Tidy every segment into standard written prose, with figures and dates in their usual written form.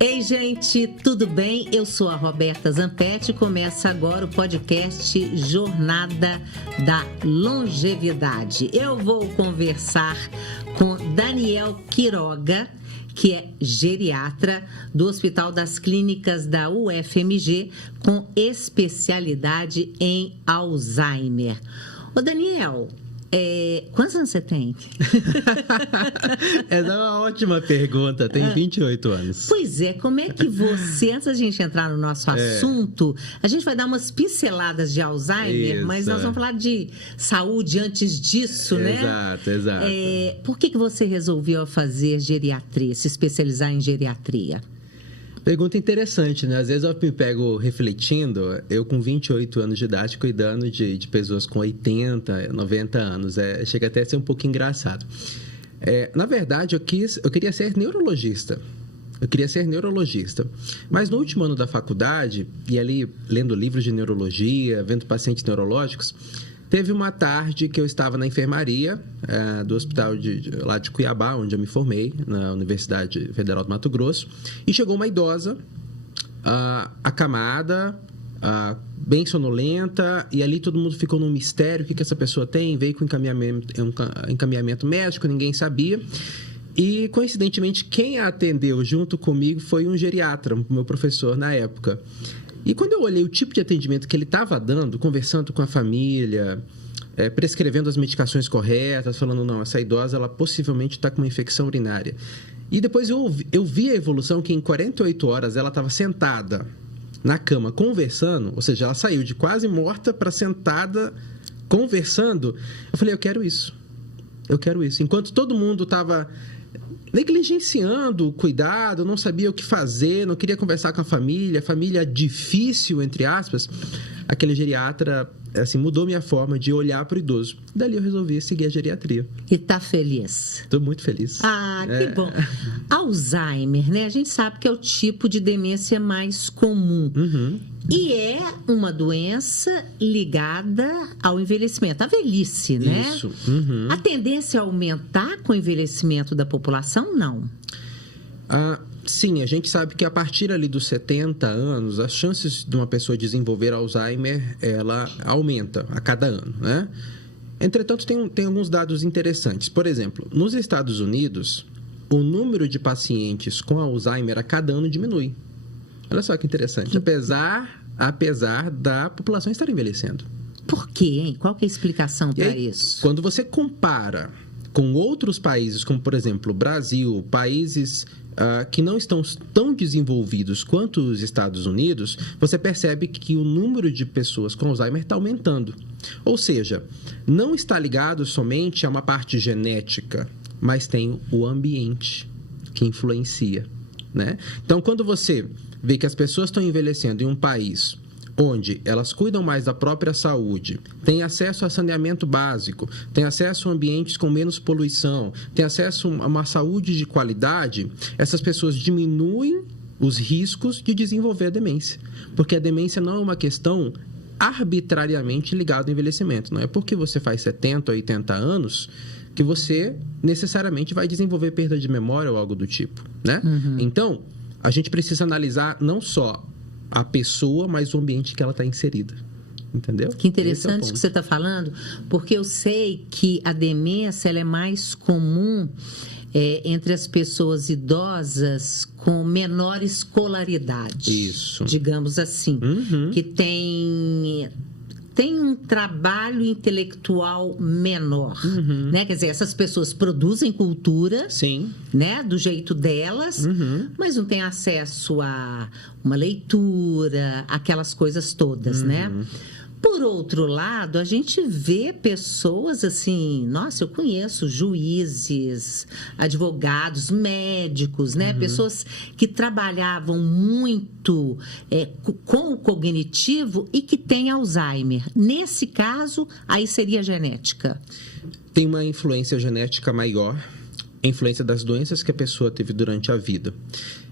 Ei, gente, tudo bem? Eu sou a Roberta Zampetti e começa agora o podcast Jornada da Longevidade. Eu vou conversar com Daniel Quiroga, que é geriatra do Hospital das Clínicas da UFMG, com especialidade em Alzheimer. Ô, Daniel, quantos anos você tem? Essa é uma ótima pergunta. Tenho 28 anos. Pois é, como é que você, antes da gente entrar no nosso assunto, a gente vai dar umas pinceladas de Alzheimer, Isso. mas nós vamos falar de saúde antes disso, né? Exato. Por que você resolveu fazer geriatria, se especializar em geriatria? Pergunta interessante, né? Às vezes eu me pego refletindo, eu com 28 anos de idade, cuidando de pessoas com 80, 90 anos. Chega até a ser um pouco engraçado. Na verdade, eu queria ser neurologista. Mas no último ano da faculdade, e ali lendo livros de neurologia, vendo pacientes neurológicos, teve uma tarde que eu estava na enfermaria do hospital lá de Cuiabá, onde eu me formei, na Universidade Federal do Mato Grosso, e chegou uma idosa, acamada, bem sonolenta, e ali todo mundo ficou num mistério, o que essa pessoa tem, veio com encaminhamento médico, ninguém sabia. E, coincidentemente, quem a atendeu junto comigo foi um geriatra, meu professor na época. E quando eu olhei o tipo de atendimento que ele estava dando, conversando com a família, prescrevendo as medicações corretas, falando, não, essa idosa, ela possivelmente está com uma infecção urinária. E depois eu vi a evolução que em 48 horas ela estava sentada na cama conversando, ou seja, ela saiu de quase morta para sentada conversando. Eu falei, eu quero isso. Enquanto todo mundo estava negligenciando o cuidado, não sabia o que fazer, não queria conversar com a família difícil, entre aspas, aquele geriatra, assim, mudou minha forma de olhar para o idoso. Dali eu resolvi seguir a geriatria. E tá feliz? Estou muito feliz. Que bom. Alzheimer, né? A gente sabe que é o tipo de demência mais comum. Uhum. E é uma doença ligada ao envelhecimento, à velhice, né? Isso. Uhum. A tendência é aumentar com o envelhecimento da população? Não. Sim, a gente sabe que a partir ali dos 70 anos, as chances de uma pessoa desenvolver Alzheimer, ela aumenta a cada ano, né? Entretanto, tem alguns dados interessantes. Por exemplo, nos Estados Unidos, o número de pacientes com Alzheimer a cada ano diminui. Olha só que interessante. Apesar da população estar envelhecendo. Por quê, hein? Qual que é a explicação para isso? Quando você compara com outros países, como, por exemplo, o Brasil, países que não estão tão desenvolvidos quanto os Estados Unidos, você percebe que o número de pessoas com Alzheimer está aumentando. Ou seja, não está ligado somente a uma parte genética, mas tem o ambiente que influencia, né? Então, quando você vê que as pessoas estão envelhecendo em um país onde elas cuidam mais da própria saúde, têm acesso a saneamento básico, têm acesso a ambientes com menos poluição, têm acesso a uma saúde de qualidade, essas pessoas diminuem os riscos de desenvolver a demência. Porque a demência não é uma questão arbitrariamente ligada ao envelhecimento. Não é porque você faz 70, 80 anos que você necessariamente vai desenvolver perda de memória ou algo do tipo, né? Uhum. Então, a gente precisa analisar não só a pessoa, mas o ambiente que ela está inserida. Entendeu? Que interessante que você está falando, porque eu sei que a demência ela é mais comum entre as pessoas idosas com menor escolaridade. Isso. Digamos assim. Uhum. Que tem um trabalho intelectual menor, né? Quer dizer, essas pessoas produzem cultura, Sim. né? Do jeito delas, mas não têm acesso a uma leitura, aquelas coisas todas, né? Por outro lado, a gente vê pessoas assim, nossa, eu conheço juízes, advogados, médicos, né? Pessoas que trabalhavam muito com o cognitivo e que têm Alzheimer. Nesse caso, aí seria genética. Tem uma influência genética maior, a influência das doenças que a pessoa teve durante a vida.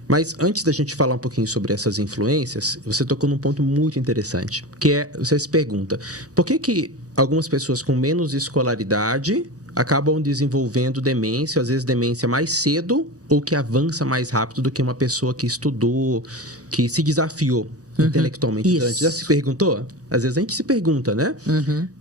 Mas antes da gente falar um pouquinho sobre essas influências, você tocou num ponto muito interessante, que é, você se pergunta, por que algumas pessoas com menos escolaridade acabam desenvolvendo demência, às vezes demência mais cedo ou que avança mais rápido do que uma pessoa que estudou, que se desafiou intelectualmente. Isso. Já se perguntou? Às vezes a gente se pergunta, né?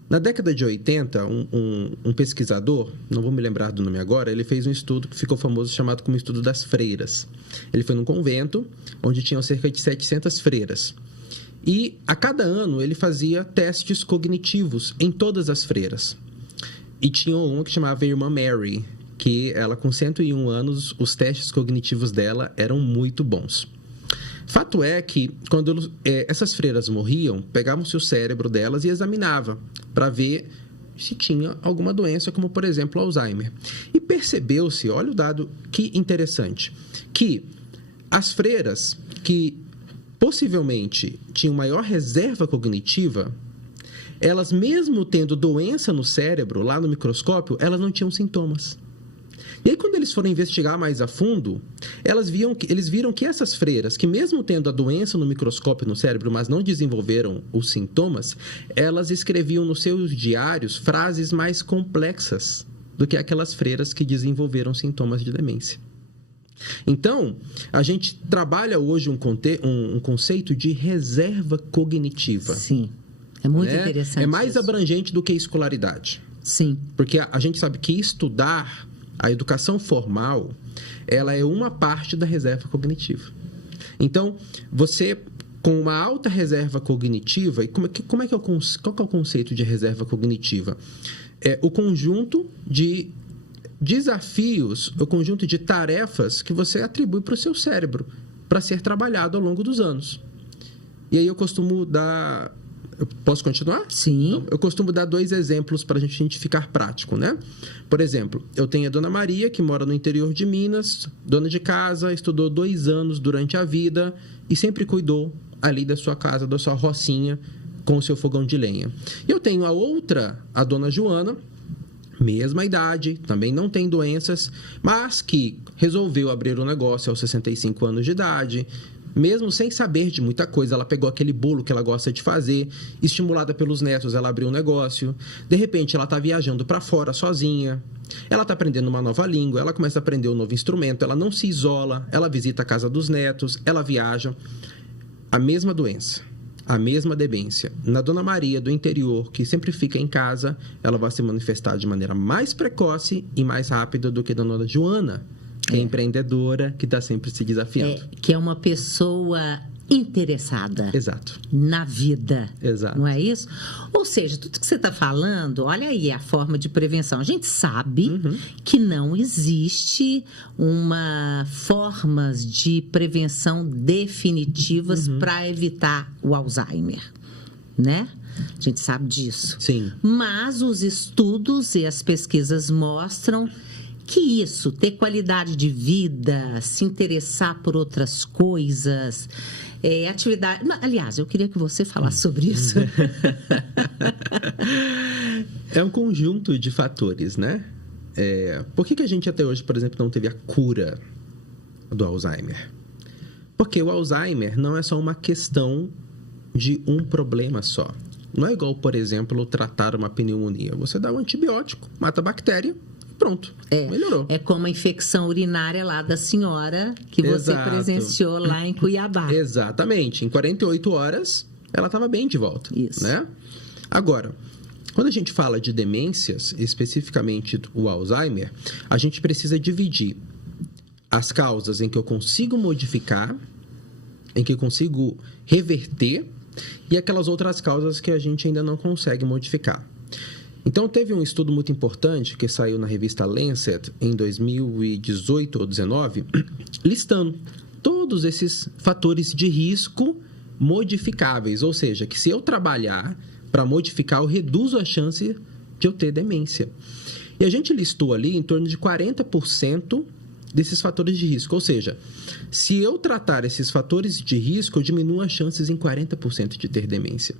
Na década de 80, um pesquisador, não vou me lembrar do nome agora, ele fez um estudo que ficou famoso chamado como estudo das freiras. Ele foi num convento onde tinham cerca de 700 freiras. E a cada ano ele fazia testes cognitivos em todas as freiras. E tinha uma que chamava a Irmã Mary, que ela com 101 anos, os testes cognitivos dela eram muito bons. Fato é que, quando essas freiras morriam, pegavam-se o cérebro delas e examinavam para ver se tinha alguma doença, como, por exemplo, Alzheimer. E percebeu-se, olha o dado que interessante, que as freiras que possivelmente tinham maior reserva cognitiva, elas, mesmo tendo doença no cérebro, lá no microscópio, elas não tinham sintomas. E aí, quando eles foram investigar mais a fundo, eles viram que essas freiras, que mesmo tendo a doença no microscópio no cérebro, mas não desenvolveram os sintomas, elas escreviam nos seus diários frases mais complexas do que aquelas freiras que desenvolveram sintomas de demência. Então, a gente trabalha hoje um conceito de reserva cognitiva. Sim, é muito interessante. É mais isso. abrangente do que a escolaridade. Sim. Porque a gente sabe que estudar, a educação formal, ela é uma parte da reserva cognitiva. Então, você, com uma alta reserva cognitiva, e qual que é o conceito de reserva cognitiva? É o conjunto de desafios, o conjunto de tarefas que você atribui para o seu cérebro para ser trabalhado ao longo dos anos. E aí eu costumo dar... Eu posso continuar? Sim. Então, eu costumo dar 2 exemplos para a gente ficar prático, né? Por exemplo, eu tenho a Dona Maria, que mora no interior de Minas, dona de casa, estudou 2 anos durante a vida e sempre cuidou ali da sua casa, da sua rocinha, com o seu fogão de lenha. Eu tenho a Dona Joana, mesma idade, também não tem doenças, mas que resolveu abrir um negócio aos 65 anos de idade. Mesmo sem saber de muita coisa, ela pegou aquele bolo que ela gosta de fazer, estimulada pelos netos, ela abriu um negócio. De repente, ela está viajando para fora sozinha, ela está aprendendo uma nova língua, ela começa a aprender um novo instrumento, ela não se isola, ela visita a casa dos netos, ela viaja. A mesma doença, a mesma demência. Na Dona Maria do interior, que sempre fica em casa, ela vai se manifestar de maneira mais precoce e mais rápida do que a Dona Joana, que é empreendedora, que está sempre se desafiando. Que é uma pessoa interessada. Exato. Na vida. Exato. Não é isso? Ou seja, tudo que você está falando, olha aí a forma de prevenção. A gente sabe que não existe formas de prevenção definitivas para evitar o Alzheimer, né? A gente sabe disso. Sim. Mas os estudos e as pesquisas mostram que isso, ter qualidade de vida, se interessar por outras coisas, atividade... Aliás, eu queria que você falasse sobre isso. É um conjunto de fatores, né? Por que a gente até hoje, por exemplo, não teve a cura do Alzheimer? Porque o Alzheimer não é só uma questão de um problema só. Não é igual, por exemplo, tratar uma pneumonia. Você dá um antibiótico, mata a bactéria, pronto, melhorou. É como a infecção urinária lá da senhora que você presenciou lá em Cuiabá. Exatamente. Em 48 horas, ela estava bem de volta. Isso. Né? Agora, quando a gente fala de demências, especificamente o Alzheimer, a gente precisa dividir as causas em que eu consigo modificar, em que eu consigo reverter, e aquelas outras causas que a gente ainda não consegue modificar. Então, teve um estudo muito importante que saiu na revista Lancet em 2018 ou 2019, listando todos esses fatores de risco modificáveis. Ou seja, que se eu trabalhar para modificar, eu reduzo a chance de eu ter demência. E a gente listou ali em torno de 40% desses fatores de risco. Ou seja, se eu tratar esses fatores de risco, eu diminuo as chances em 40% de ter demência.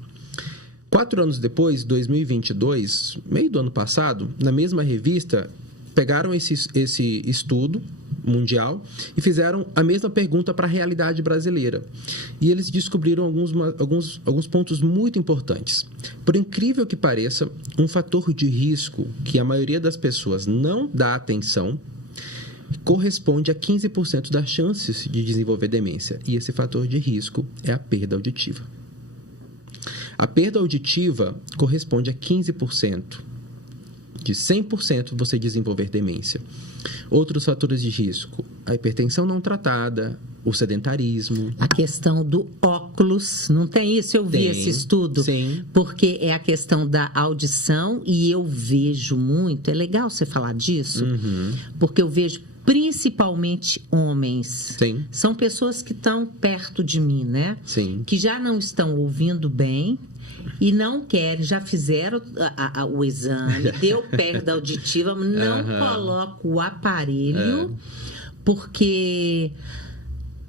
4 anos depois, 2022, meio do ano passado, na mesma revista, pegaram esse estudo mundial e fizeram a mesma pergunta para a realidade brasileira. E eles descobriram alguns pontos muito importantes. Por incrível que pareça, um fator de risco que a maioria das pessoas não dá atenção corresponde a 15% das chances de desenvolver demência. E esse fator de risco é a perda auditiva. A perda auditiva corresponde a 15%. De 100% você desenvolver demência. Outros fatores de risco: a hipertensão não tratada, o sedentarismo. A questão do óculos, não tem isso? Eu vi esse estudo. Sim. Porque é a questão da audição e eu vejo muito, é legal você falar disso, porque eu vejo principalmente homens. Sim. São pessoas que estão perto de mim, né? Sim. Que já não estão ouvindo bem e não querem, já fizeram o exame, deu perda auditiva, não coloca o aparelho, porque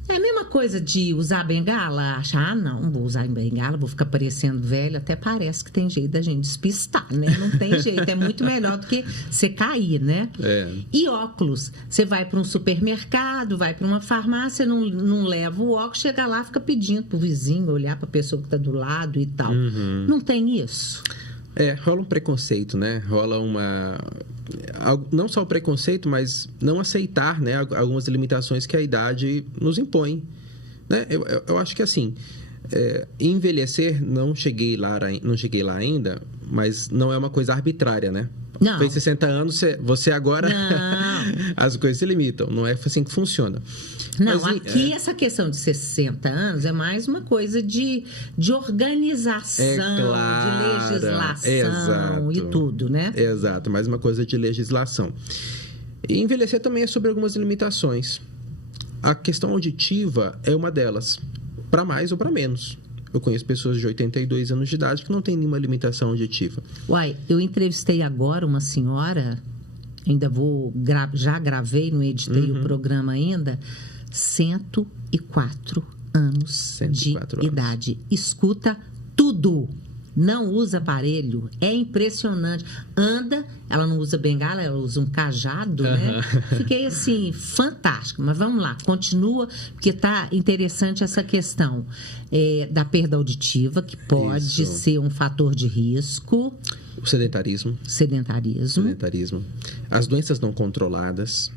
é a mesma coisa de usar bengala, achar, não vou usar bengala, vou ficar parecendo velho, até parece que tem jeito da gente despistar, né? Não tem jeito, é muito melhor do que você cair, né? E óculos, você vai para um supermercado, vai para uma farmácia, não leva o óculos, chega lá, fica pedindo pro vizinho olhar para a pessoa que está do lado e tal. Não tem isso? Rola um preconceito, né? Rola não só o preconceito, mas não aceitar, né, algumas limitações que a idade nos impõe, né? Eu acho que assim, envelhecer, não cheguei lá ainda, mas não é uma coisa arbitrária, né? Não. Fez 60 anos, você agora... Não. As coisas se limitam, não é assim que funciona. Não, mas, aqui essa questão de 60 anos é mais uma coisa de organização, claro, de legislação exato, e tudo, né? Exato, mais uma coisa de legislação. E envelhecer também é sobre algumas limitações. A questão auditiva é uma delas, para mais ou para menos. Eu conheço pessoas de 82 anos de idade que não têm nenhuma limitação auditiva. Uai, eu entrevistei agora uma senhora, ainda já gravei, não editei o programa ainda, 104 anos de idade. Escuta tudo. Não usa aparelho. É impressionante. Anda, ela não usa bengala, ela usa um cajado, né? Fiquei assim, fantástico. Mas vamos lá, continua, porque tá interessante essa questão da perda auditiva, que pode ser um fator de risco. O sedentarismo. As doenças não controladas.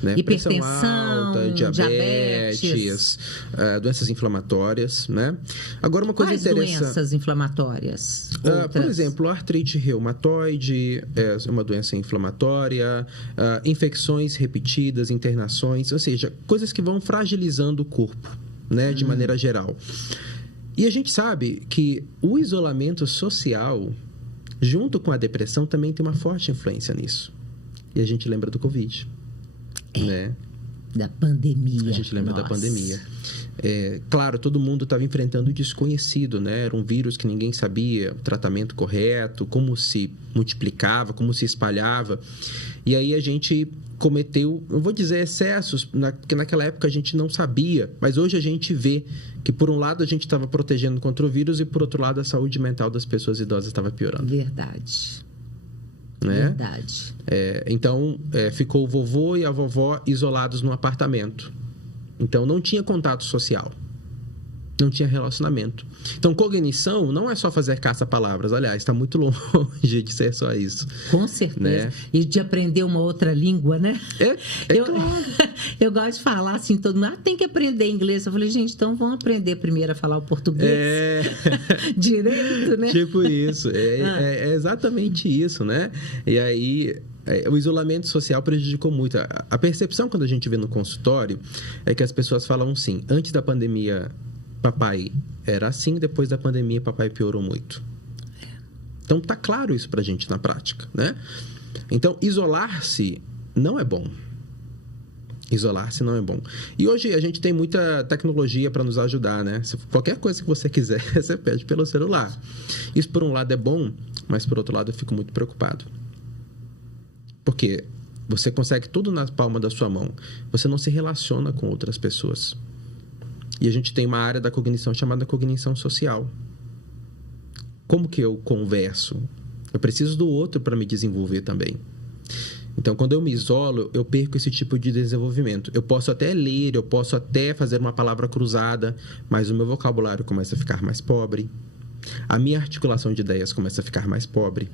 Né? Hipertensão, pressão alta, diabetes, doenças inflamatórias, né? Agora, uma coisa interessante... Quais doenças inflamatórias? Por exemplo, a artrite reumatoide é uma doença inflamatória, infecções repetidas, internações, ou seja, coisas que vão fragilizando o corpo, né? De maneira geral. E a gente sabe que o isolamento social, junto com a depressão, também tem uma forte influência nisso. E a gente lembra do Covid. Né? Da pandemia. A gente lembra da pandemia. Claro, todo mundo estava enfrentando o desconhecido, né? Era um vírus que ninguém sabia o tratamento correto, como se multiplicava, como se espalhava. E aí a gente cometeu, não vou dizer excessos, porque naquela época a gente não sabia, mas hoje a gente vê que, por um lado, a gente estava protegendo contra o vírus e, por outro lado, a saúde mental das pessoas idosas estava piorando. Verdade. Né? Verdade. Então, ficou o vovô e a vovó isolados num apartamento. Então, não tinha contato social. Não tinha relacionamento. Então, cognição não é só fazer caça-palavras. Aliás, está muito longe de ser só isso. Com certeza. Né? E de aprender uma outra língua, né? Claro. Eu gosto de falar assim, todo mundo tem que aprender inglês. Eu falei, gente, então vamos aprender primeiro a falar o português. Direito, né? Tipo isso. É exatamente isso, né? E aí... o isolamento social prejudicou muito. A percepção, quando a gente vê no consultório, é que as pessoas falam assim: antes da pandemia, papai era assim, depois da pandemia, papai piorou muito. Então, tá claro isso pra gente na prática, né? Então, isolar-se não é bom. Isolar-se não é bom. E hoje a gente tem muita tecnologia para nos ajudar, né? Qualquer coisa que você quiser, você pede pelo celular. Isso, por um lado, é bom, mas, por outro lado, eu fico muito preocupado. Porque você consegue tudo na palma da sua mão. Você não se relaciona com outras pessoas. E a gente tem uma área da cognição chamada cognição social. Como que eu converso? Eu preciso do outro para me desenvolver também. Então, quando eu me isolo, eu perco esse tipo de desenvolvimento. Eu posso até ler, eu posso até fazer uma palavra cruzada, mas o meu vocabulário começa a ficar mais pobre. A minha articulação de ideias começa a ficar mais pobre,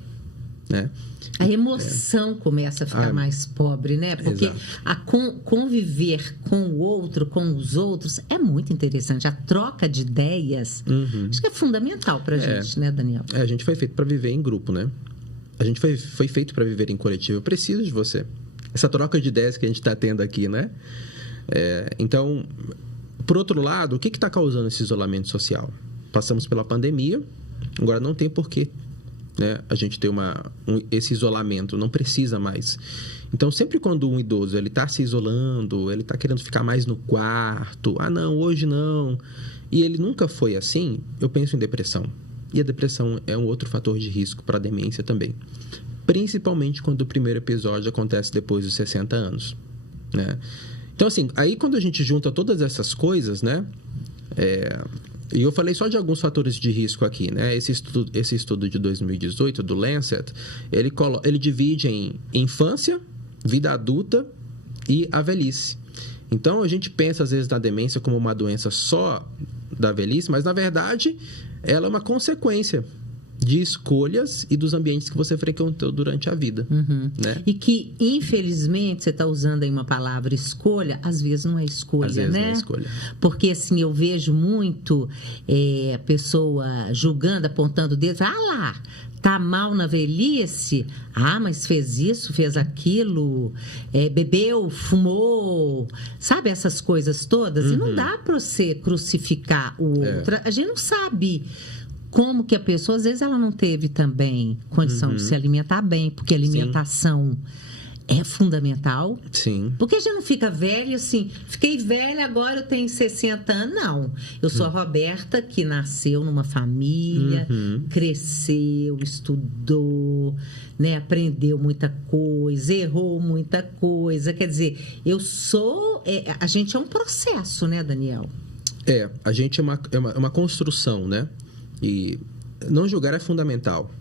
né? A emoção começa a ficar mais pobre, né? Porque Exato. Conviver com o outro, com os outros, é muito interessante. A troca de ideias, acho que é fundamental pra gente, né, Daniel? A gente foi feito para viver em grupo, né? A gente foi feito para viver em coletivo. Eu preciso de você. Essa troca de ideias que a gente está tendo aqui, né? Então, por outro lado, o que está causando esse isolamento social? Passamos pela pandemia, agora não tem porquê, né? A gente ter esse isolamento, não precisa mais. Então, sempre quando um idoso está se isolando, ele está querendo ficar mais no quarto, não, hoje não, e ele nunca foi assim, eu penso em depressão. E a depressão é um outro fator de risco para a demência também. Principalmente quando o primeiro episódio acontece depois dos 60 anos, né? Então, assim, aí quando a gente junta todas essas coisas, né? E eu falei só de alguns fatores de risco aqui, né? Esse estudo de 2018, do Lancet, ele divide em infância, vida adulta e a velhice. Então, a gente pensa, às vezes, na demência como uma doença só da velhice, mas, na verdade, ela é uma consequência de escolhas e dos ambientes que você frequentou durante a vida. Né? E que, infelizmente, você está usando aí uma palavra escolha, às vezes não é escolha, às vezes né? Não é escolha. Porque, assim, eu vejo muito a pessoa julgando, apontando o dedo, lá, tá mal na velhice, mas fez isso, fez aquilo, bebeu, fumou, sabe, essas coisas todas. E não dá para você crucificar o outro. A gente não sabe como que a pessoa, às vezes, ela não teve também condição de se alimentar bem, porque a alimentação é fundamental. Sim. Porque a gente não fica velho assim, fiquei velha, agora eu tenho 60 anos. Não. Eu sou a Roberta, que nasceu numa família, cresceu, estudou, né, aprendeu muita coisa, errou muita coisa. Quer dizer, a gente é um processo, né, Daniel? A gente é uma construção, né? E não julgar é fundamental,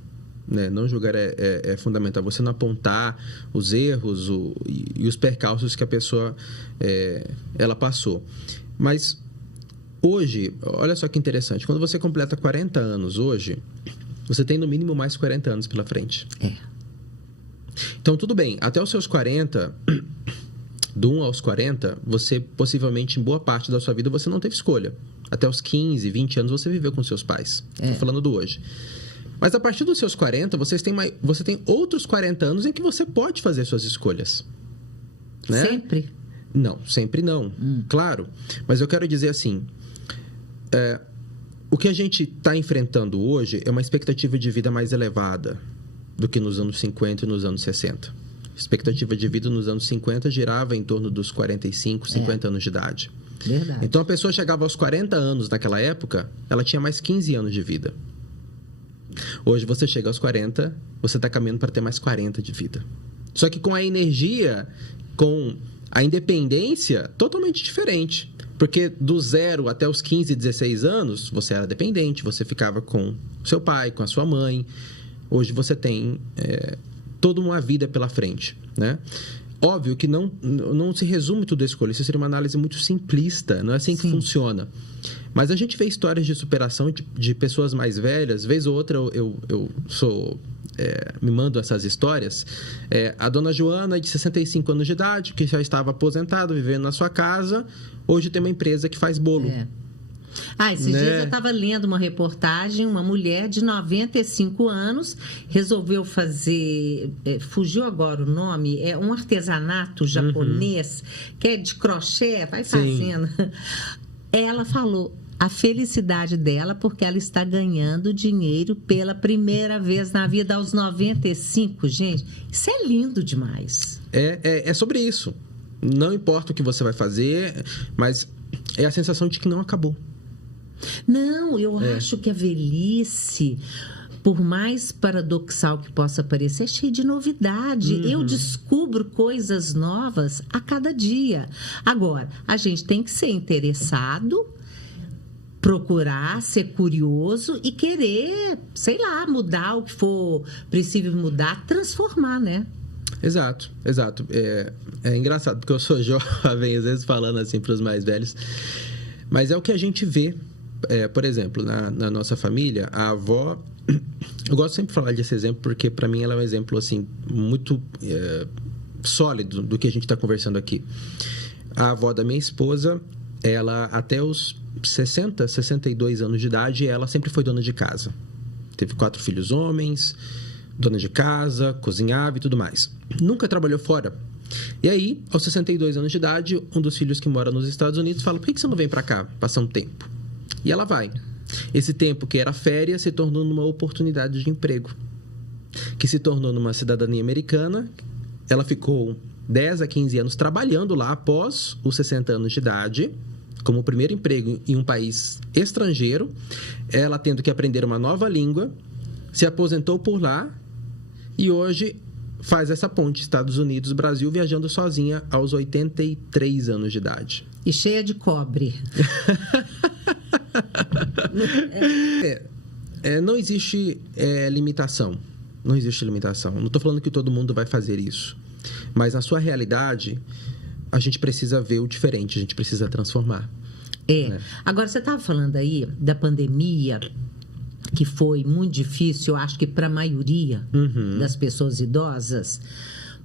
né? Não julgar é fundamental. Você não apontar os erros e os percalços que a pessoa ela passou. Mas hoje, olha só que interessante, quando você completa 40 anos hoje, você tem no mínimo mais 40 anos pela frente. Então, tudo bem, até os seus 40, do 1 aos 40, você possivelmente, em boa parte da sua vida, você não teve escolha. Até os 15, 20 anos, você viveu com seus pais. Estou falando do hoje. Mas a partir dos seus 40, você tem outros 40 anos em que você pode fazer suas escolhas. Né? Sempre? Não, sempre não. Claro. Mas eu quero dizer assim, o que a gente está enfrentando hoje é uma expectativa de vida mais elevada do que nos anos 50 e nos anos 60. A expectativa de vida nos anos 50 girava em torno dos 45, 50 anos de idade. Verdade. Então, a pessoa chegava aos 40 anos naquela época, ela tinha mais 15 anos de vida. Hoje, você chega aos 40, você está caminhando para ter mais 40 de vida. Só que com a energia, com a independência, totalmente diferente. Porque do 0 até os 15, 16 anos, você era dependente, você ficava com seu pai, com a sua mãe. Hoje, você tem toda uma vida pela frente, né? Óbvio que não se resume tudo a escolha. Isso seria uma análise muito simplista. Não é assim que funciona. Mas a gente vê histórias de superação de pessoas mais velhas. Vez ou outra eu me mando essas histórias. A dona Joana, de 65 anos de idade, que já estava aposentada, vivendo na sua casa, hoje tem uma empresa que faz bolo. Esses dias eu estava lendo uma reportagem, uma mulher de 95 anos resolveu fazer, fugiu agora o nome, é um artesanato japonês, que é de crochê, vai fazendo. Ela falou a felicidade dela porque ela está ganhando dinheiro pela primeira vez na vida aos 95, gente. Isso é lindo demais. É sobre isso. Não importa o que você vai fazer, mas é a sensação de que não acabou. Não, eu acho que a velhice, por mais paradoxal que possa parecer, é cheia de novidade. Eu descubro coisas novas a cada dia. Agora, a gente tem que ser interessado, procurar, ser curioso e querer, sei lá, mudar o que for preciso mudar, transformar, né? Exato. É engraçado, porque eu sou jovem, às vezes falando assim para os mais velhos, mas é o que a gente vê. Por exemplo, na nossa família, a avó... Eu gosto sempre de falar desse exemplo, porque para mim ela é um exemplo assim, muito sólido do que a gente está conversando aqui. A avó da minha esposa, ela até os 60, 62 anos de idade, ela sempre foi dona de casa. Teve 4 filhos homens, dona de casa, cozinhava e tudo mais. Nunca trabalhou fora. E aí, aos 62 anos de idade, um dos filhos que mora nos Estados Unidos fala: por que você não vem para cá passar um tempo? E ela vai. Esse tempo que era férias se tornou numa oportunidade de emprego, que se tornou numa cidadania americana. Ela ficou 10 a 15 anos trabalhando lá após os 60 anos de idade, como primeiro emprego em um país estrangeiro, ela tendo que aprender uma nova língua, se aposentou por lá e hoje faz essa ponte Estados Unidos-Brasil, viajando sozinha aos 83 anos de idade. E cheia de cobre. Não existe limitação. Não existe limitação. Não estou falando que todo mundo vai fazer isso. Mas na sua realidade, a gente precisa ver o diferente, a gente precisa transformar. Né? Agora, você estava falando aí da pandemia, que foi muito difícil, eu acho que para a maioria das pessoas idosas.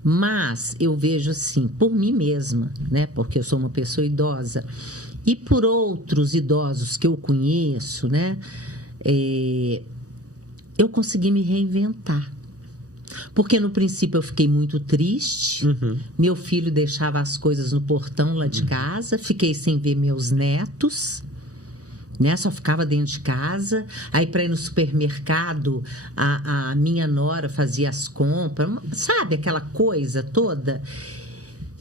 Mas eu vejo assim, por mim mesma, né? Porque eu sou uma pessoa idosa. E por outros idosos que eu conheço, né? Eu consegui me reinventar. Porque no princípio eu fiquei muito triste. Meu filho deixava as coisas no portão lá de casa. Fiquei sem ver meus netos, né? Só ficava dentro de casa. Aí, para ir no supermercado, a minha nora fazia as compras. Sabe aquela coisa toda?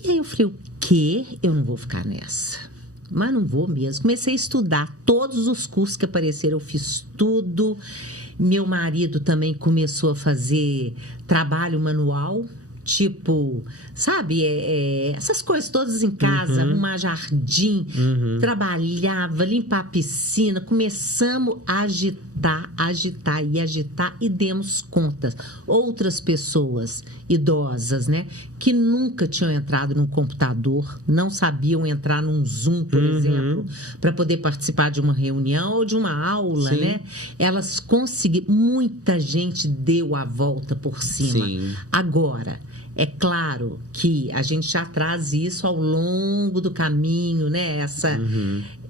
E aí eu falei, o quê? Eu não vou ficar nessa. Mas não vou mesmo. Comecei a estudar todos os cursos que apareceram. Eu fiz tudo. Meu marido também começou a fazer trabalho manual, tipo, sabe, essas coisas todas em casa, arrumar jardim, trabalhava, limpar a piscina, começamos a agitar e demos contas. Outras pessoas idosas, né, que nunca tinham entrado num computador, não sabiam entrar num Zoom, por exemplo, para poder participar de uma reunião ou de uma aula, né? Elas conseguiram, muita gente deu a volta por cima. Sim. Agora, é claro que a gente já traz isso ao longo do caminho, né?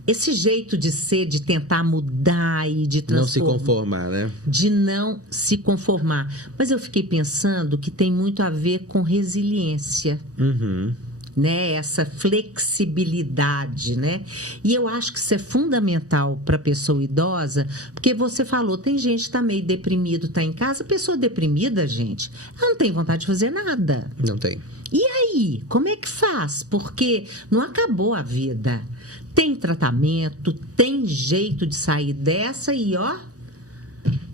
Esse jeito de ser, de tentar mudar e de transformar. Não se conformar, né? De não se conformar. Mas eu fiquei pensando que tem muito a ver com resiliência. Né? Essa flexibilidade, né? E eu acho que isso é fundamental para a pessoa idosa, porque você falou, tem gente que está meio deprimido, está em casa. Pessoa deprimida, gente, ela não tem vontade de fazer nada. Não tem. E aí, como é que faz? Porque não acabou a vida. Tem tratamento, tem jeito de sair dessa e ó...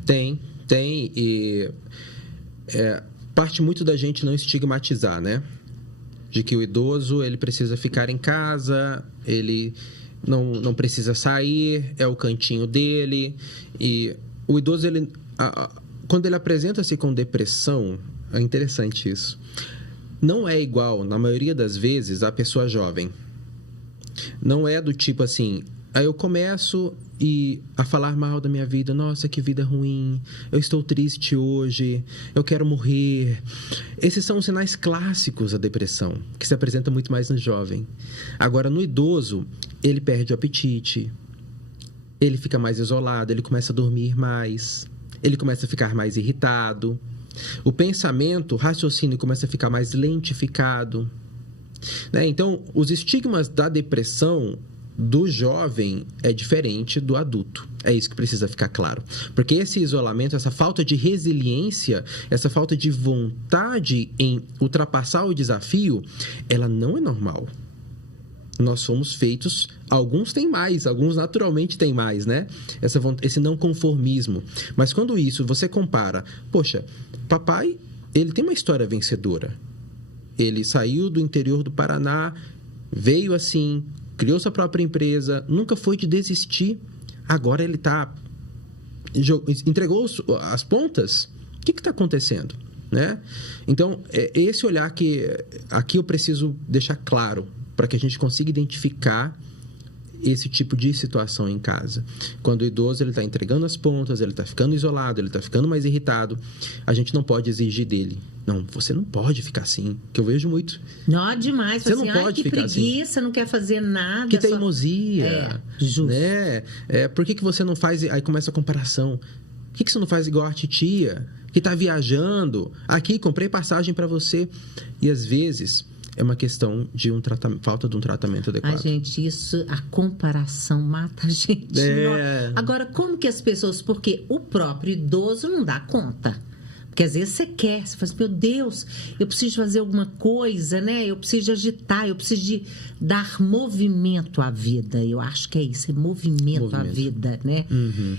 Tem. E parte muito da gente não estigmatizar, né? De que o idoso, ele precisa ficar em casa, ele não precisa sair, é o cantinho dele. E o idoso, quando ele apresenta-se com depressão, é interessante isso, não é igual, na maioria das vezes, à pessoa jovem. Não é do tipo assim, aí eu começo a falar mal da minha vida. Nossa, que vida ruim. Eu estou triste hoje. Eu quero morrer. Esses são os sinais clássicos da depressão, que se apresenta muito mais no jovem. Agora, no idoso, ele perde o apetite. Ele fica mais isolado. Ele começa a dormir mais. Ele começa a ficar mais irritado. O pensamento, o raciocínio começa a ficar mais lentificado. Né? Então, os estigmas da depressão do jovem é diferente do adulto. É isso que precisa ficar claro. Porque esse isolamento, essa falta de resiliência, essa falta de vontade em ultrapassar o desafio, ela não é normal. Nós somos feitos, alguns têm mais, alguns naturalmente têm mais, né? Esse não conformismo. Mas quando isso você compara, poxa, papai, ele tem uma história vencedora. Ele saiu do interior do Paraná, veio assim, criou sua própria empresa, nunca foi de desistir. Agora ele entregou as pontas. O que está acontecendo? né? Então, esse olhar que aqui eu preciso deixar claro para que a gente consiga identificar esse tipo de situação em casa. Quando o idoso está entregando as pontas, ele está ficando isolado, ele está ficando mais irritado, a gente não pode exigir dele. Não, você não pode ficar assim, que eu vejo muito. Não, demais. Você assim, não pode que ficar preguiça, assim. Não quer fazer nada. Que teimosia. Justo. Né? Por que você não faz... Aí começa a comparação. Por que você não faz igual a titia, que está viajando? Aqui, comprei passagem para você. E às vezes é uma questão de falta de um tratamento adequado. Gente, a comparação mata a gente. Agora, como que as pessoas... Porque o próprio idoso não dá conta. Porque às vezes você fala assim, meu Deus, eu preciso fazer alguma coisa, né? Eu preciso de agitar, eu preciso de dar movimento à vida. Eu acho que é isso, movimento. À vida, né? Uhum.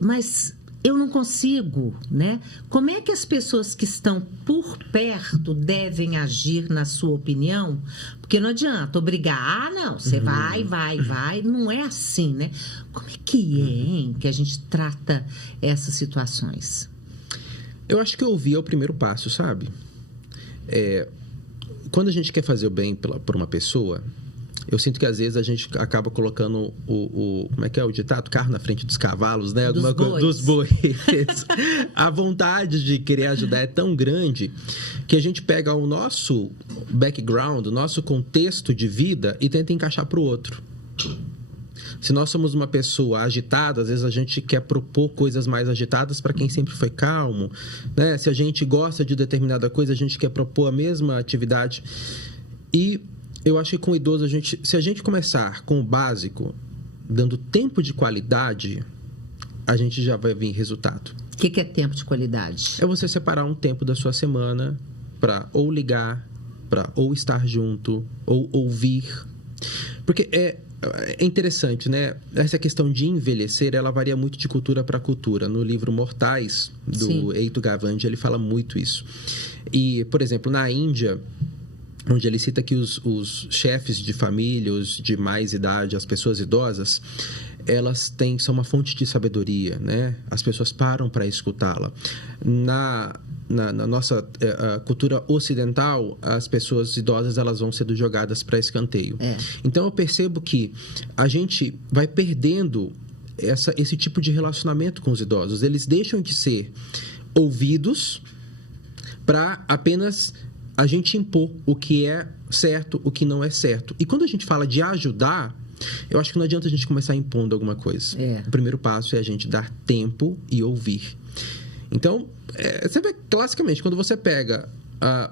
Mas eu não consigo, né? Como é que as pessoas que estão por perto devem agir, na sua opinião? Porque não adianta obrigar, não, você vai. Não é assim, né? Como é que hein, que a gente trata essas situações? Eu acho que ouvir é o primeiro passo, sabe? Quando a gente quer fazer o bem por uma pessoa, eu sinto que às vezes a gente acaba colocando como é que é o ditado? Carro na frente dos cavalos, né? Dos bois. A vontade de querer ajudar é tão grande que a gente pega o nosso background, o nosso contexto de vida e tenta encaixar para o outro. Se nós somos uma pessoa agitada, às vezes a gente quer propor coisas mais agitadas para quem sempre foi calmo, né? Se a gente gosta de determinada coisa, a gente quer propor a mesma atividade. E eu acho que com o idoso, se a gente começar com o básico, dando tempo de qualidade, a gente já vai ver resultado. O que é tempo de qualidade? É você separar um tempo da sua semana para ou ligar, para ou estar junto, ou ouvir. Porque é interessante, né? Essa questão de envelhecer, ela varia muito de cultura para cultura. No livro Mortais, do Eito Gavandi, ele fala muito isso. E, por exemplo, na Índia, onde ele cita que os chefes de família, os de mais idade, as pessoas idosas, elas são uma fonte de sabedoria, né? As pessoas param para escutá-la. Na nossa cultura ocidental, as pessoas idosas elas vão sendo jogadas para escanteio. Então, eu percebo que a gente vai perdendo esse tipo de relacionamento com os idosos. Eles deixam de ser ouvidos para apenas a gente impor o que é certo, o que não é certo. E quando a gente fala de ajudar, eu acho que não adianta a gente começar impondo alguma coisa. O primeiro passo é a gente dar tempo e ouvir. Então, você vê classicamente, quando você pega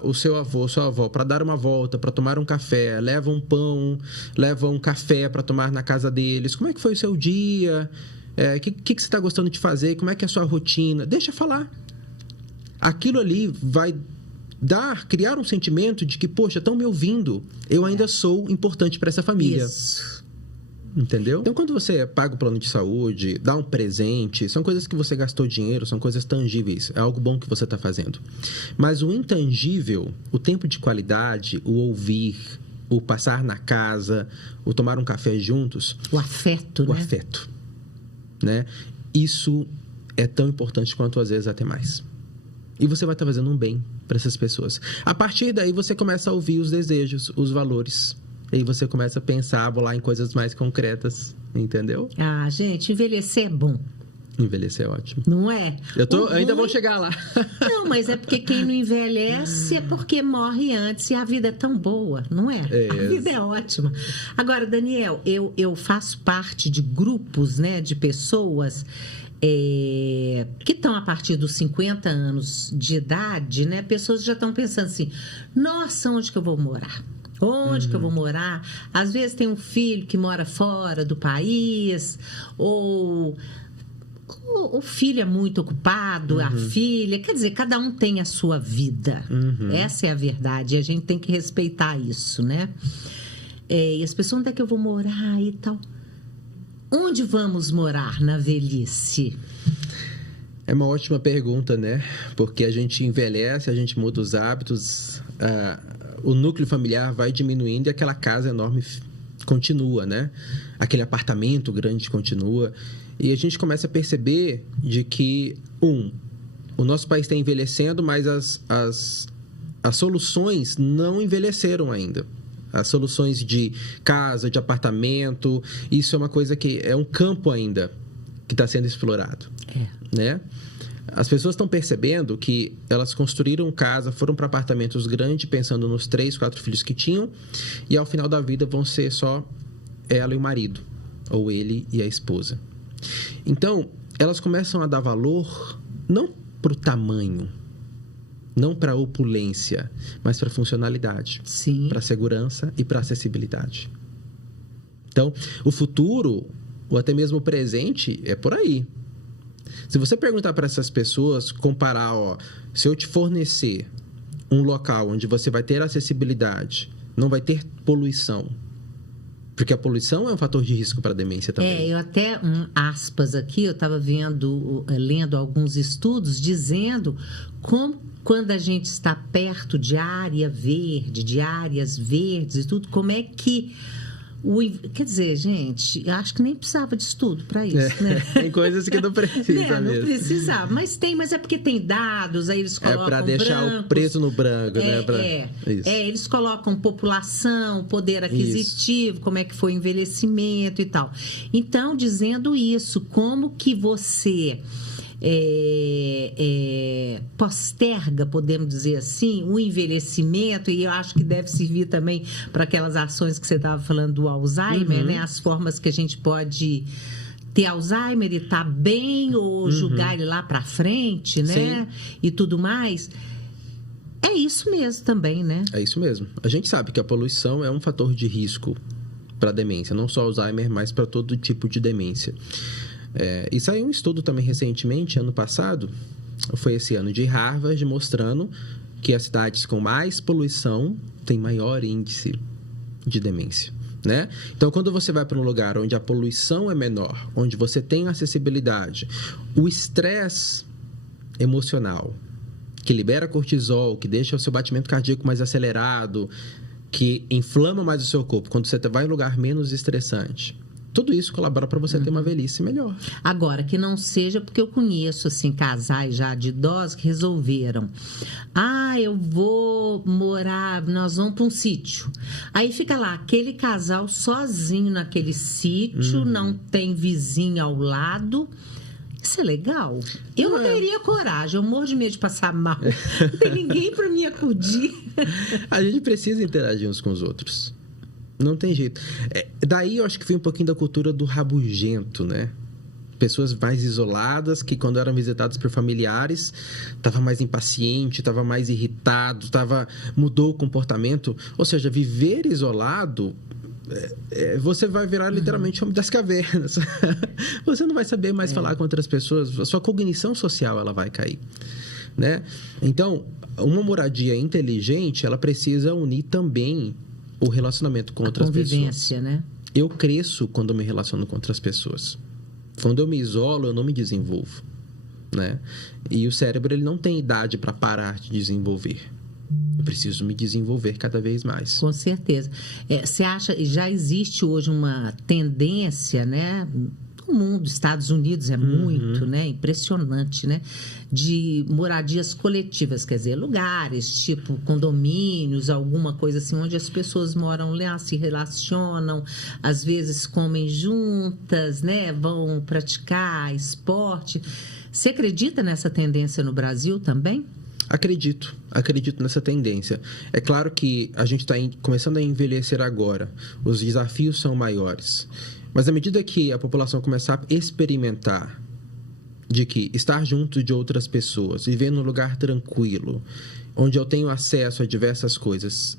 o seu avô, sua avó, para dar uma volta, para tomar um café, leva um pão, leva um café para tomar na casa deles. Como é que foi o seu dia? O que você está gostando de fazer? Como é que é a sua rotina? Deixa falar. Aquilo ali vai criar um sentimento de que, poxa, estão me ouvindo. Eu ainda sou importante para essa família. Isso. Entendeu? Então, quando você paga o plano de saúde, dá um presente, são coisas que você gastou dinheiro, são coisas tangíveis. É algo bom que você está fazendo. Mas o intangível, o tempo de qualidade, o ouvir, o passar na casa, o tomar um café juntos... O afeto, né? O afeto. Né? Isso é tão importante quanto, às vezes, até mais. E você vai estar fazendo um bem para essas pessoas. A partir daí, você começa a ouvir os desejos, os valores. E aí você começa a pensar, vou lá em coisas mais concretas, entendeu? Gente, envelhecer é bom. Envelhecer é ótimo. Não é? Eu ainda vou chegar lá. Não, mas é porque quem não envelhece é porque morre antes e a vida é tão boa, não é? A vida é ótima. Agora, Daniel, eu faço parte de grupos, né, de pessoas que estão a partir dos 50 anos de idade, né? Pessoas já estão pensando assim, nossa, onde que eu vou morar? Onde que eu vou morar? Às vezes tem um filho que mora fora do país, ou o filho é muito ocupado, a filha. Quer dizer, cada um tem a sua vida. Essa é a verdade. E a gente tem que respeitar isso, né? E as pessoas, onde é que eu vou morar e tal? Onde vamos morar na velhice? É uma ótima pergunta, né? Porque a gente envelhece, a gente muda os hábitos, o núcleo familiar vai diminuindo e aquela casa enorme continua, né? Aquele apartamento grande continua. E a gente começa a perceber de que, o nosso país está envelhecendo, mas as soluções não envelheceram ainda. As soluções de casa, de apartamento, isso é uma coisa que é um campo ainda que está sendo explorado. Né? As pessoas estão percebendo que elas construíram casa, foram para apartamentos grandes, pensando nos 3, 4 filhos que tinham, e ao final da vida vão ser só ela e o marido, ou ele e a esposa. Então, elas começam a dar valor não para o tamanho, não para a opulência, mas para a funcionalidade, para a segurança e para a acessibilidade. Então, o futuro, ou até mesmo o presente, é por aí. Se você perguntar para essas pessoas, comparar, se eu te fornecer um local onde você vai ter acessibilidade, não vai ter poluição, porque a poluição é um fator de risco para a demência também. Eu até, aspas aqui, eu estava lendo alguns estudos dizendo como quando a gente está perto de área verde, de áreas verdes e tudo, como é que... Quer dizer, gente, acho que nem precisava de estudo para isso, né? Tem coisas que não precisa mesmo. Não precisava, mas é porque tem dados, aí eles colocam para deixar o preto no branco, né? Eles colocam população, poder aquisitivo, como é que foi o envelhecimento e tal. Então, dizendo isso, como que você... posterga, podemos dizer assim, o envelhecimento, e eu acho que deve servir também para aquelas ações que você estava falando do Alzheimer, né? As formas que a gente pode ter Alzheimer e estar bem, ou julgar ele lá para frente, né? Sim. E tudo mais. É isso mesmo também, né? É isso mesmo. A gente sabe que a poluição é um fator de risco para a demência, não só Alzheimer, mas para todo tipo de demência. E saiu um estudo também recentemente, ano passado, foi esse ano, de Harvard, mostrando que as cidades com mais poluição têm maior índice de demência, né? Então, quando você vai para um lugar onde a poluição é menor, onde você tem acessibilidade, o estresse emocional, que libera cortisol, que deixa o seu batimento cardíaco mais acelerado, que inflama mais o seu corpo, quando você vai em um lugar menos estressante, tudo isso colabora para você ter uma velhice melhor. Agora, que não seja porque eu conheço, assim, casais já de idosos que resolveram. Eu vou morar, nós vamos para um sítio. Aí fica lá, aquele casal sozinho naquele sítio, não tem vizinho ao lado. Isso é legal. Eu não teria coragem, eu morro de medo de passar mal. Não tem ninguém para me acudir. A gente precisa interagir uns com os outros. Não tem jeito. Daí eu acho que vem um pouquinho da cultura do rabugento, né? Pessoas mais isoladas que, quando eram visitadas por familiares, estava mais impaciente, estava mais irritado, mudou o comportamento. Ou seja, viver isolado, você vai virar literalmente homem das cavernas. Você não vai saber mais falar com outras pessoas, a sua cognição social ela vai cair, né? Então, uma moradia inteligente, ela precisa unir também o relacionamento com outras pessoas. A convivência, né? Eu cresço quando eu me relaciono com outras pessoas. Quando eu me isolo, eu não me desenvolvo, né? E o cérebro, ele não tem idade para parar de desenvolver. Eu preciso me desenvolver cada vez mais. Com certeza. Você acha, já existe hoje uma tendência, né? No mundo, Estados Unidos é muito, né? Impressionante, né? De moradias coletivas, quer dizer, lugares tipo condomínios, alguma coisa assim, onde as pessoas moram lá, se relacionam, às vezes comem juntas, né? Vão praticar esporte. Você acredita nessa tendência no Brasil também? Acredito nessa tendência. É claro que a gente está começando a envelhecer agora, os desafios são maiores. Mas à medida que a população começar a experimentar de que estar junto de outras pessoas, viver num lugar tranquilo, onde eu tenho acesso a diversas coisas,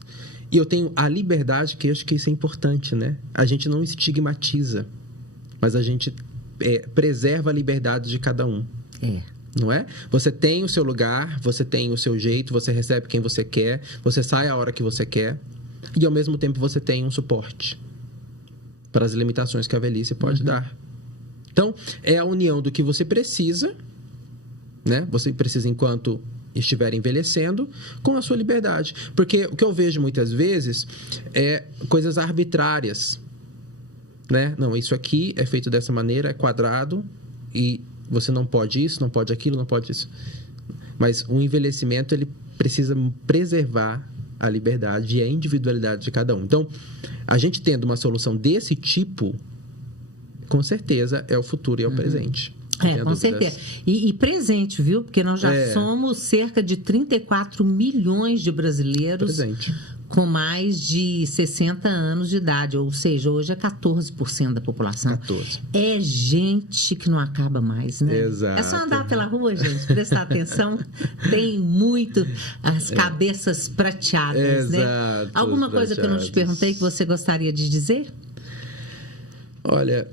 e eu tenho a liberdade, que eu acho que isso é importante, né? A gente não estigmatiza, mas a gente preserva a liberdade de cada um. Não é? Você tem o seu lugar, você tem o seu jeito, você recebe quem você quer, você sai a hora que você quer, e ao mesmo tempo você tem um suporte para as limitações que a velhice pode dar. Então, é a união do que você precisa, né? Você precisa enquanto estiver envelhecendo, com a sua liberdade. Porque o que eu vejo muitas vezes é coisas arbitrárias, né? Não, isso aqui é feito dessa maneira, é quadrado, e você não pode isso, não pode aquilo, não pode isso. Mas o envelhecimento, ele precisa preservar a liberdade e a individualidade de cada um. Então, a gente tendo uma solução desse tipo, com certeza é o futuro e é o presente. Com certeza. E presente, viu? Porque nós já somos cerca de 34 milhões de brasileiros com mais de 60 anos de idade. Ou seja, hoje é 14% da população. 14. É gente que não acaba mais, né? Exato. É só andar pela rua, gente, prestar atenção. Tem muito as cabeças prateadas, né? Alguma coisa que eu não te perguntei que você gostaria de dizer? Olha,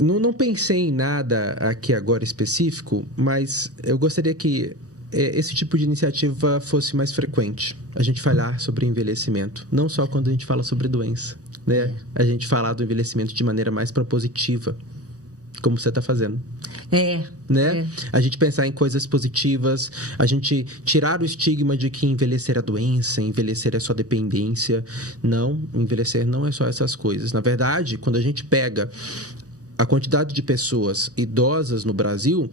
não pensei em nada aqui agora específico, mas eu gostaria que esse tipo de iniciativa fosse mais frequente. A gente falar sobre envelhecimento, não só quando a gente fala sobre doença, né? A gente falar do envelhecimento de maneira mais propositiva, como você está fazendo. Né? A gente pensar em coisas positivas, a gente tirar o estigma de que envelhecer é doença, envelhecer é só dependência. Não, envelhecer não é só essas coisas. Na verdade, quando a gente pega a quantidade de pessoas idosas no Brasil,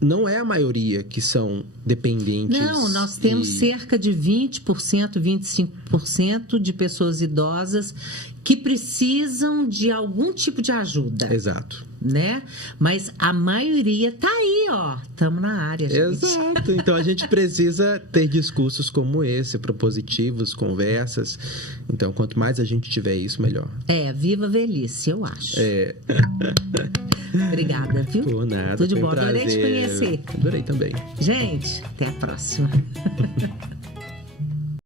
não é a maioria que são dependentes. Não, nós temos cerca de 20%, 25% de pessoas idosas que precisam de algum tipo de ajuda. Exato. Né? Mas a maioria tá aí, ó. Estamos na área, gente. Exato. Então, a gente precisa ter discursos como esse, propositivos, conversas. Então, quanto mais a gente tiver isso, melhor. Viva a velhice, eu acho. Obrigada, viu? Por nada. Tudo de bom. Adorei te conhecer. Adorei também. Gente, até a próxima.